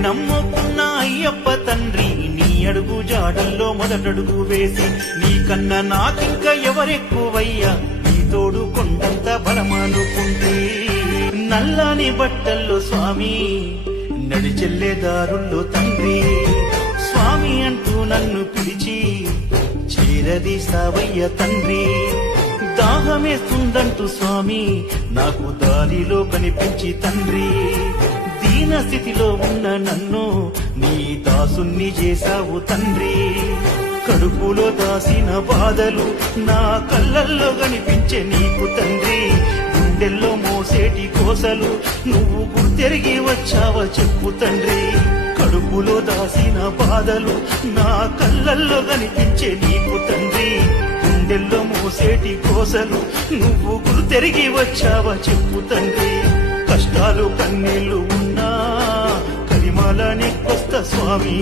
నమ్ముకున్న అయ్యప్ప తండ్రి నీ అడుగు జాడల్లో మొదటడుగు వేసి నీకన్నా నాకింక ఎవరెక్కువయ్యా నీ తోడు కొండంత బలమనుకుంటే నల్లని బట్టల్లో స్వామి నడిచెల్లే దారుల్లో తండ్రి స్వామి అంటూ నన్ను పిలిచి చేరదీస్తావయ్య తండ్రి దాహమేస్తుందంటూ స్వామి నాకు దారిలో కనిపించి తండ్రి దీన స్థితిలో ఉన్న నన్ను నీ దాసుని చేశావు తండ్రి కడుపులో దాసిన బాధలు నా కళ్ళల్లో కనిపించే నీకు తండ్రి గుండెల్లో మోసేటి కోసలు నువ్వు గుర్తెరిగి వచ్చావా చెప్పు తండ్రి కడుపులో దాసిన బాధలు నా కళ్ళల్లో కనిపించే నీకు తండ్రి గుండెల్లో మోసేటి కోసలు నువ్వు గుర్తెరిగి వచ్చావా చెప్పు తండ్రి కష్టాలు కన్నీళ్లు ఉన్నా కరిమాల నీకొస్తా స్వామి